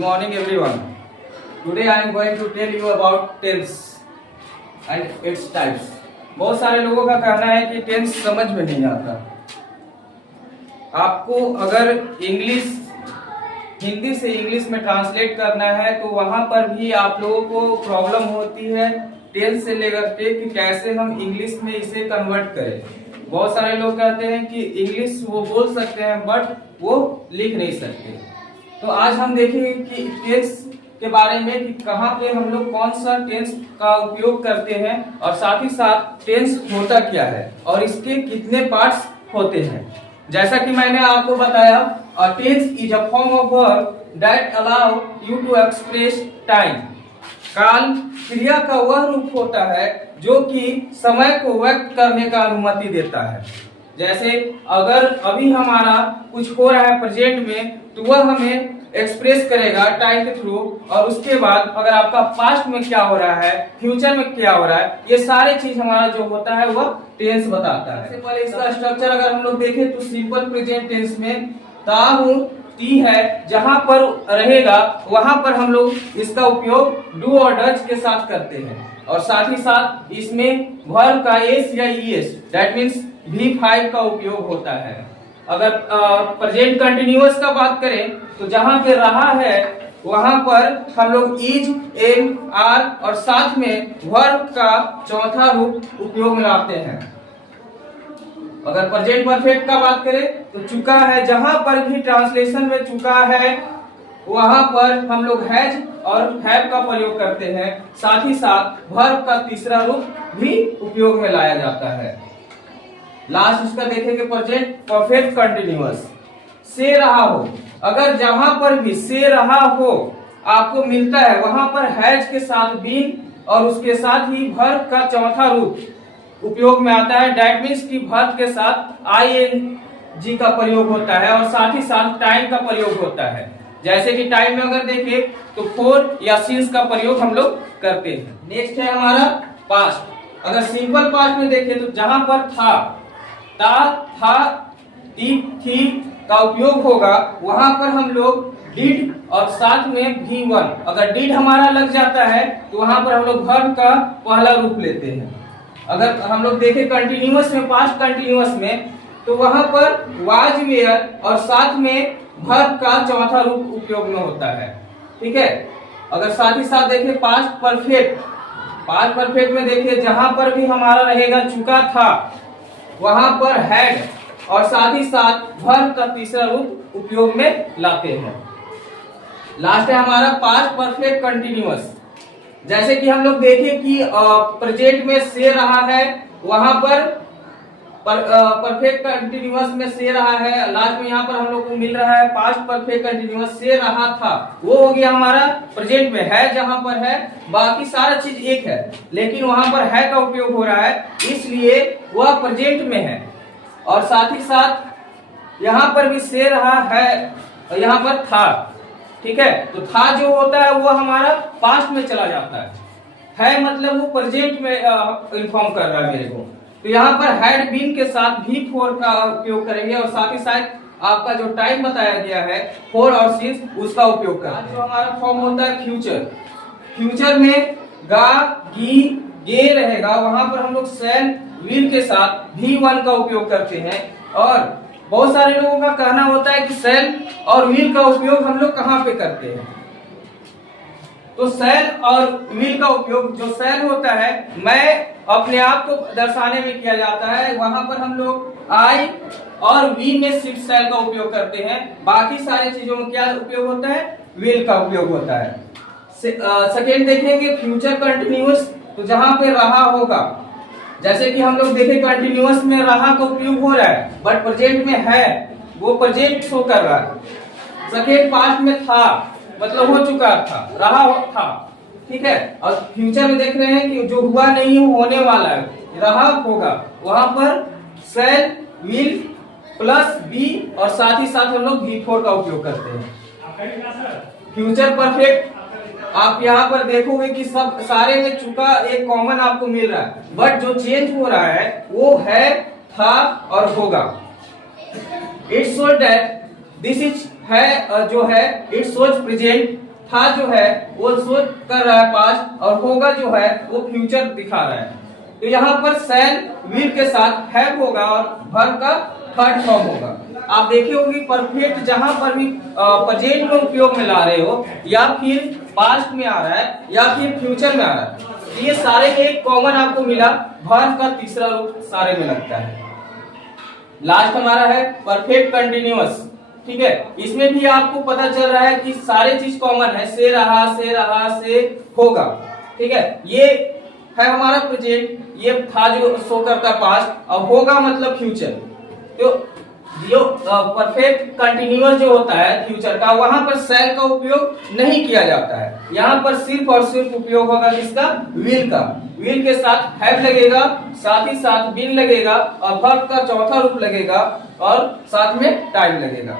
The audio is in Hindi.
morning everyone. Today I am going to tell you about tense and its types. बहुत सारे लोगों का कहना है कि टेंस समझ में नहीं आता। आपको अगर इंग्लिश हिंदी से इंग्लिश में ट्रांसलेट करना है तो वहां पर भी आप लोगों को प्रॉब्लम होती है टेंस से लेकर के कि कैसे हम इंग्लिश में इसे कन्वर्ट करें। बहुत सारे लोग कहते हैं कि इंग्लिश वो बोल सकते हैं बट वो लिख नहीं सकते। तो आज हम देखेंगे कि टेंस के बारे में कि कहाँ पे हम लोग कौन सा टेंस का उपयोग करते हैं और साथ ही साथ टेंस होता क्या है और इसके कितने पार्ट्स होते हैं। जैसा कि मैंने आपको बताया, tense is a form of verb that allow you to express time. काल क्रिया का वह रूप होता है जो कि समय को व्यक्त करने का अनुमति देता है। जैसे अगर अभी हमारा कुछ हो रहा है प्रेजेंट में तो वह हमें एक्सप्रेस करेगा टाइम के थ्रू, और उसके बाद अगर आपका पास्ट में क्या हो रहा है, फ्यूचर में क्या हो रहा है, ये सारे चीज हमारा जो होता है वह टेंस बताता है। सबसे पहले इसका स्ट्रक्चर अगर हम लोग देखें तो सिंपल प्रेजेंट टेंस में ता हूं टी है, जहां पर रहेगा वहां पर हम लोग इसका उपयोग डू और डज के साथ करते हैं और साथ ही साथ इसमें वर्ब का एस या ईएस दैट मीन्स V5 का उपयोग होता है। अगर प्रेजेंट कंटिन्यूअस का बात करें तो जहां पे रहा है वहां पर हम लोग इज, एम, आर और साथ में वर्ब का चौथा रूप उपयोग में लाते हैं। अगर प्रेजेंट परफेक्ट का बात करें तो चुका है, जहां पर भी ट्रांसलेशन में चुका है वहां पर हम लोग हैज और हैव का प्रयोग करते हैं। साथ ही साथ वर्ब का तीसरा रूप भी उपयोग में लाया जाता है। लास्ट इसका देखेंगे प्रेजेंट परफेक्ट कंटिन्यूअस। से रहा हो, अगर जहां पर भी से रहा हो आपको मिलता है वहां पर हैज के साथ बीन और उसके साथ ही वर्ब का चौथा रूप उपयोग में आता है। दैट मीन्स कि वर्ब के साथ आईएनजी का प्रयोग होता है और साथ ही साथ टाइम का प्रयोग होता है। जैसे कि टाइम में अगर देखें तो फोर या सिंस का प्रयोग हम लोग करते हैं। नेक्स्ट है हमारा पास्ट। अगर सिंपल पास्ट में देखें तो जहां पर था, था, थी का उपयोग होगा वहां पर हम लोग डिड और साथ में V1। अगर डिड हमारा लग जाता है तो वहां पर हम लोग वर्ब का पहला रूप लेते हैं। अगर हम लोग देखें कंटिन्यूअस में, पास्ट कंटिन्यूअस में, तो वहां पर वाज, वेयर और साथ में वर्ब का चौथा रूप उपयोग में होता है। ठीक है। अगर साथ ही साथ देखें पास्ट परफेक्ट, पास्ट परफेक्ट में देखिए जहां पर भी हमारा रहेगा चुका था वहां पर हैड और साथ ही साथ वर्ब का तीसरा रूप उपयोग में लाते हैं। लास्ट है हमारा पास्ट परफेक्ट कंटिन्यूअस। जैसे कि हम लोग देखें कि प्रेजेंट में से रहा है वहां पर परफेक्ट कंटिन्यूअस में से रहा है, लास्ट में यहाँ पर हम लोग को मिल रहा है पास्ट परफेक्ट कंटिन्यूअस से रहा था, वो हो गया हमारा प्रेजेंट में है। जहां पर है बाकी सारा चीज एक है लेकिन वहां पर है का उपयोग हो रहा है इसलिए वह प्रेजेंट में है। और साथ ही साथ यहाँ पर भी से रहा है और यहाँ पर था। ठीक है। तो था जो होता है वो हमारा पास्ट में चला जाता है मतलब वो प्रेजेंट में इन्फॉर्म कर रहा है मेरे को। तो यहाँ पर हैड बीन के साथ V4 का उपयोग करेंगे और साथ ही साथ आपका जो टाइम बताया गया है फोर और सिंस उसका उपयोग करेंगे। जो हमारा फॉर्म होता है फ्यूचर, फ्यूचर में गा, गी, गे रहेगा, वहां पर हम लोग शैल, विल के साथ V1 का उपयोग करते हैं। और बहुत सारे लोगों का कहना होता है कि शैल और विल का उपयोग हम लोग कहाँ पे करते हैं, तो शैल और विल का उपयोग जो शैल होता है मैं अपने आप को दर्शाने में किया जाता है, वहां पर हम लोग आई और वी में सिर्फ शैल का उपयोग करते हैं। बाकी सारी चीजों में क्या उपयोग होता है, विल का उपयोग होता है। सेकेंड देखेंगे फ्यूचर कंटिन्यूअस, तो जहां पे रहा होगा, जैसे कि हम लोग देखें कंटिन्यूअस में रहा का उपयोग हो रहा है बट प्रेजेंट में है, वो प्रेजेंट शो कर रहा है। सेकेंड पास्ट में था मतलब हो चुका था, रहा था। ठीक है। और फ्यूचर में देख रहे हैं कि जो हुआ नहीं होने वाला है, रहा होगा, वहां पर शैल, विल प्लस बी और साथ ही साथ हम लोग V4 का उपयोग करते हैं। फ्यूचर परफेक्ट आप यहाँ पर देखोगे कि सब सारे में चुका एक कॉमन आपको मिल रहा है बट जो चेंज हो रहा है वो है, था और होगा। It's shows that this is है जो है इट शोज प्रेजेंट था जो है वो शो कर रहा है पास्ट और होगा जो है वो फ्यूचर दिखा रहा है। तो यहाँ पर शैल विल के साथ हैव होगा और वर्ब का थर्ड फॉर्म होगा। आप देखे होंगे परफेक्ट जहां पर भी प्रेजेंट में उपयोग में ला रहे हो या फिर पास्ट में आ रहा है या फिर फ्यूचर में आ रहा है, ये सारे में एक कॉमन आपको मिला, वर्ब का तीसरा रूप सारे में लगता है। लास्ट हमारा है परफेक्ट कंटिन्यूअस। ठीक है, इसमें भी आपको पता चल रहा है कि सारे चीज कॉमन है, से रहा से होगा। ठीक है, ये है हमारा प्रेजेंट, ये था जो शो करता पास्ट और होगा मतलब फ्यूचर। तो जो परफेक्ट कंटिन्यूअस जो होता है फ्यूचर का, वहां पर शैल का उपयोग नहीं किया जाता है। यहाँ पर सिर्फ और सिर्फ उपयोग होगा किसका, विल का। विल के साथ हैव लगेगा, साथ ही साथ बीन लगेगा और वर्ब का चौथा रूप लगेगा और साथ में टाइम लगेगा।